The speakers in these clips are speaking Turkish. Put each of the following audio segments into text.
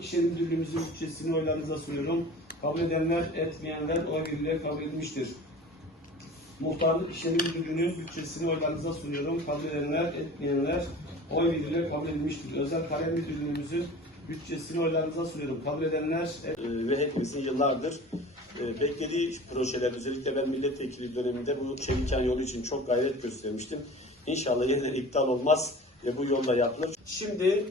İşleri Müdürlüğümüzün bütçesini oylarınıza sunuyorum. Kabul edenler, etmeyenler oy birliğiyle kabul edilmiştir. Muhtarlık İşleri Müdürlüğü'nün bütçesini oylarınıza sunuyorum. Kabul edenler, etmeyenler oy birliğiyle kabul edilmiştir. Özel Kalem Müdürlüğümüzün bütçesini oylarınıza sunuyorum. Kabul edenler, Ee, ve hepimizin yıllardır e, beklediği projeler özellikle ben milletvekili döneminde bu Çeviken yolu için çok gayret göstermiştim. İnşallah yeniden iptal olmaz ve bu yolda yapılır. Şimdi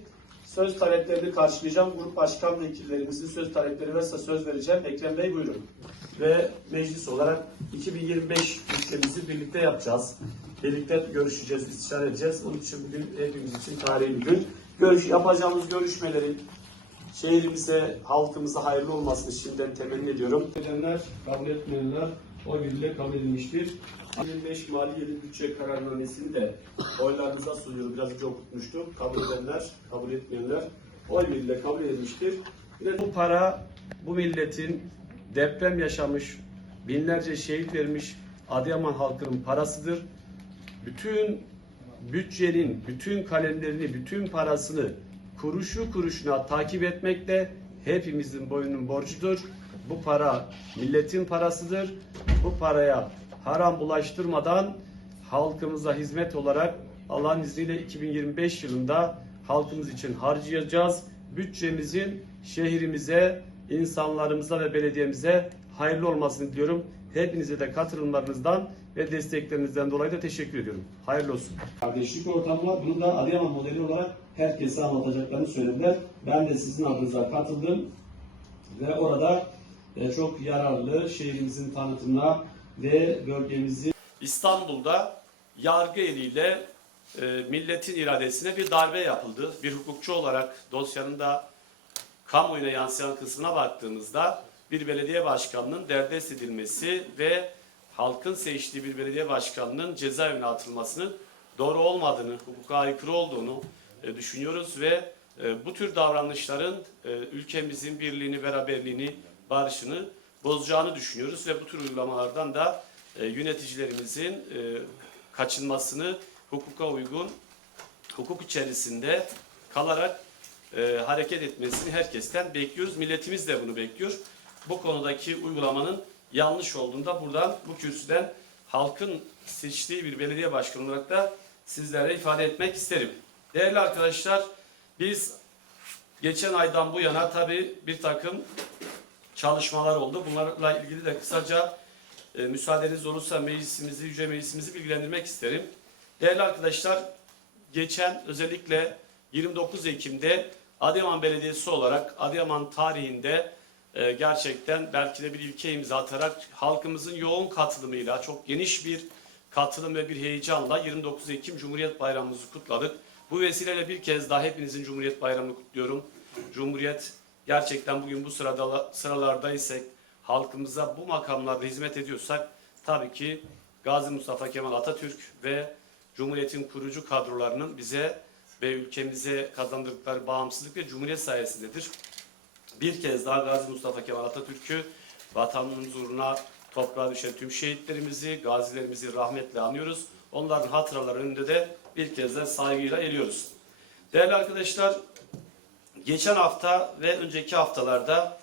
söz taleplerini karşılayacağım. Grup başkan vekillerimizin söz talepleri varsa söz vereceğim. Ekrem Bey buyurun. Ve meclis olarak 2025 bütçemizi birlikte yapacağız. Birlikte görüşeceğiz, istişare edeceğiz. Onun için bugün hepimiz için tarihi bir gün. Görüş, yapacağımız görüşmelerin şehrimize, halkımıza hayırlı olmasını şimdiden temenni ediyorum. edenler, kabul etmeyenler oy birliğiyle kabul edilmiştir. 2025 Mali Yılı Bütçe Kararnamesini de oylarınıza sunuyorum. Biraz önce okutmuştum. Kabul edenler, kabul etmeyenler oy birliğiyle kabul edilmiştir. De bu para bu milletin deprem yaşamış, binlerce şehit vermiş Adıyaman halkının parasıdır. Bütün bütçenin, bütün kalemlerini, bütün parasını kuruşu kuruşuna takip etmek de hepimizin boyunun borcudur. Bu para milletin parasıdır. Bu paraya haram bulaştırmadan halkımıza hizmet olarak Allah'ın izniyle 2025 yılında halkımız için harcayacağız. Bütçemizin şehrimize, insanlarımıza ve belediyemize hayırlı olmasını diliyorum. Hepinize de katılımlarınızdan ve desteklerinizden dolayı da teşekkür ediyorum. Hayırlı olsun. Kardeşlik ortamı var. Bunu da Adıyaman modeli olarak herkese anlatacaklarını söylediler. Ben de sizin adınıza katıldım ve orada çok yararlı şehrimizin tanıtımına ve bölgemizi İstanbul'da yargı eliyle e, milletin iradesine bir darbe yapıldı. Bir hukukçu olarak dosyanın da kamuoyuna yansıyan kısmına baktığımızda bir belediye başkanının derdest edilmesi ve halkın seçtiği bir belediye başkanının cezaevine atılmasının doğru olmadığını, hukuka aykırı olduğunu e, düşünüyoruz ve e, bu tür davranışların ülkemizin birliğini, beraberliğini, barışını bozacağını düşünüyoruz ve bu tür uygulamalardan da e, yöneticilerimizin e, kaçınmasını hukuka uygun, hukuk içerisinde kalarak e, hareket etmesini herkesten bekliyoruz. Milletimiz de bunu bekliyor. Bu konudaki uygulamanın yanlış olduğunda buradan bu kürsüden halkın seçtiği bir belediye başkanı olarak da sizlere ifade etmek isterim. Değerli arkadaşlar, biz geçen aydan bu yana tabii bir takım çalışmalar oldu. Bunlarla ilgili de kısaca e, müsaadeniz olursa meclisimizi, yüce meclisimizi bilgilendirmek isterim. Değerli arkadaşlar, geçen özellikle 29 Ekim'de Adıyaman Belediyesi olarak Adıyaman tarihinde e, gerçekten belki de bir ilke imza atarak halkımızın yoğun katılımıyla çok geniş bir katılım ve bir heyecanla 29 Ekim Cumhuriyet Bayramımızı kutladık. Bu vesileyle bir kez daha hepinizin Cumhuriyet Bayramı'nı kutluyorum. Cumhuriyet gerçekten bugün bu sırada sıralardaysak, halkımıza bu makamlarda hizmet ediyorsak tabii ki Gazi Mustafa Kemal Atatürk ve Cumhuriyet'in kurucu kadrolarının bize ve ülkemize kazandırdıkları bağımsızlık ve Cumhuriyet sayesindedir. Bir kez daha Gazi Mustafa Kemal Atatürk'ü vatanımız uğruna toprağa düşen tüm şehitlerimizi, gazilerimizi rahmetle anıyoruz. Onların hatıraları önünde de bir kez de saygıyla eliyoruz. Değerli arkadaşlar, geçen hafta ve önceki haftalarda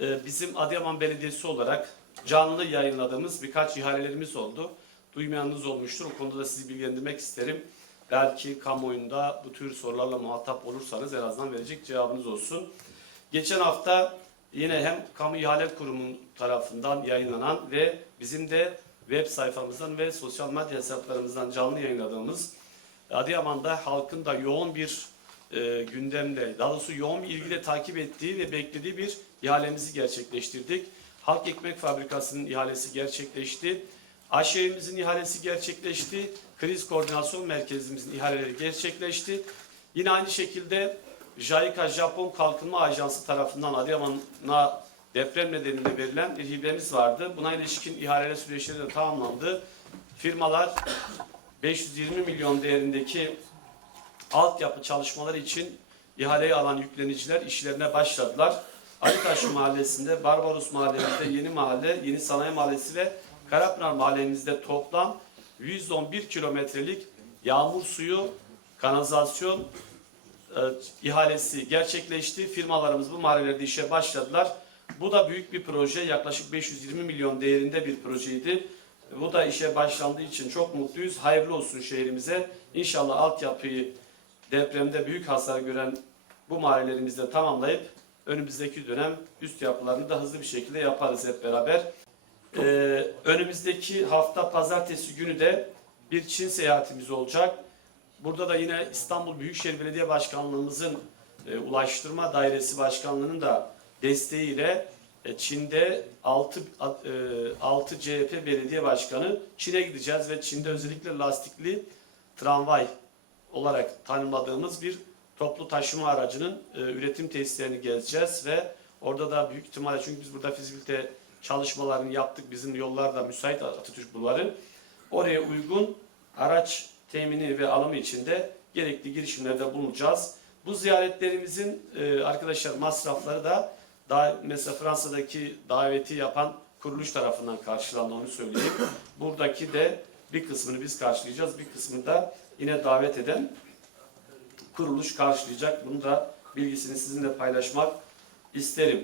e, bizim Adıyaman Belediyesi olarak canlı yayınladığımız birkaç ihalelerimiz oldu. Duymayanınız olmuştur. O konuda da sizi bilgilendirmek isterim. Belki kamuoyunda bu tür sorularla muhatap olursanız en azından verecek cevabınız olsun. Geçen hafta yine hem Kamu İhale Kurumu tarafından yayınlanan ve bizim de web sayfamızdan ve sosyal medya hesaplarımızdan canlı yayınladığımız Adıyaman'da halkın da yoğun bir e, gündemle, daha doğrusu yoğun bir ilgiyle takip ettiği ve beklediği bir ihalemizi gerçekleştirdik. Halk Ekmek Fabrikası'nın ihalesi gerçekleşti. AŞEV'imizin ihalesi gerçekleşti. Kriz Koordinasyon Merkezimizin ihaleleri gerçekleşti. Yine aynı şekilde JICA Japon Kalkınma Ajansı tarafından Adıyaman'a deprem nedeniyle verilen bir hibemiz vardı. Buna ilişkin ihale süreçleri de tamamlandı. Firmalar 520 milyon değerindeki altyapı çalışmaları için ihaleyi alan yükleniciler işlerine başladılar. Alitaş Mahallesi'nde, Barbaros Mahallemizde, Yeni Mahalle, Yeni Sanayi Mahallesi ve Karapınar Mahallemizde toplam 111 kilometrelik yağmur suyu, kanalizasyon e, ihalesi gerçekleşti. Firmalarımız bu mahallelerde işe başladılar. Bu da büyük bir proje. Yaklaşık 520 milyon değerinde bir projeydi. Bu da işe başlandığı için çok mutluyuz. Hayırlı olsun şehrimize. İnşallah altyapıyı depremde büyük hasar gören bu mahallelerimizde tamamlayıp önümüzdeki dönem üst yapılarını da hızlı bir şekilde yaparız hep beraber. Ee, önümüzdeki hafta pazartesi günü de bir Çin seyahatimiz olacak. Burada da yine İstanbul Büyükşehir Belediye Başkanlığımızın e, Ulaştırma Dairesi Başkanlığı'nın da desteğiyle e, Çin'de 6, 6 CHP Belediye Başkanı Çin'e gideceğiz ve Çin'de özellikle lastikli tramvay olarak tanımladığımız bir toplu taşıma aracının e, üretim tesislerini gezeceğiz ve orada da büyük ihtimalle çünkü biz burada fizibilite çalışmalarını yaptık. Bizim yollar da müsait Atatürk Bulvarı. Oraya uygun araç temini ve alımı için de gerekli girişimlerde bulunacağız. Bu ziyaretlerimizin e, arkadaşlar masrafları da daha mesela Fransa'daki daveti yapan kuruluş tarafından karşılandı onu söyleyeyim. Buradaki de bir kısmını biz karşılayacağız. Bir kısmını da yine davet eden kuruluş karşılayacak. Bunu da bilgisini sizinle paylaşmak isterim.